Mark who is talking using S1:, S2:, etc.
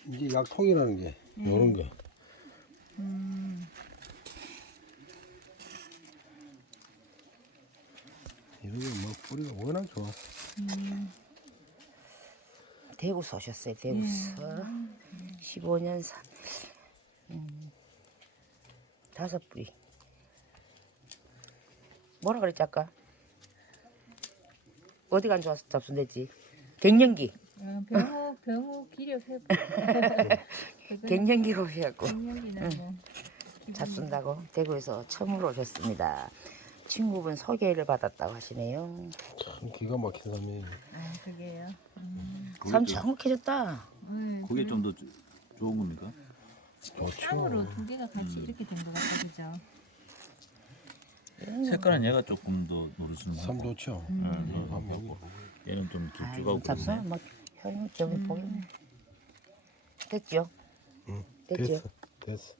S1: 이게 약통이라는 게 요런 게. 이런 게뭐 뿌리가 워낙 좋아.
S2: 대구서 오셨어요. 대구서 15년 산 5뿌리. 뭐라 그랬지 아까? 어디가 안 좋아서 잡순댔지? 갱년기.
S3: 병호 기력 회복.
S2: 갱년기가 오셔갖고
S3: 갱년기라고.
S2: 잡순다고 대구에서 처음으로 오셨습니다. 친구분 소개를 받았다고 하시네요.
S1: 참 기가 막힌 사람이.
S3: 아 그게요.
S2: 참 정확해졌다.
S4: 그게 좀 더 좋은 겁니까?
S1: 좋죠.
S3: 쌍으로 두 개가 같이 이렇게 된 것 같아 그죠?
S4: 색깔은 얘가 조금 더 노르스는 것
S1: 참
S4: 같고
S1: 좋죠.
S4: 얘는 좀 길쭉하고
S2: 잡순 뭐 혈육 저기 보겠네. 됐죠?
S1: 응,
S2: 됐죠?
S1: 됐어.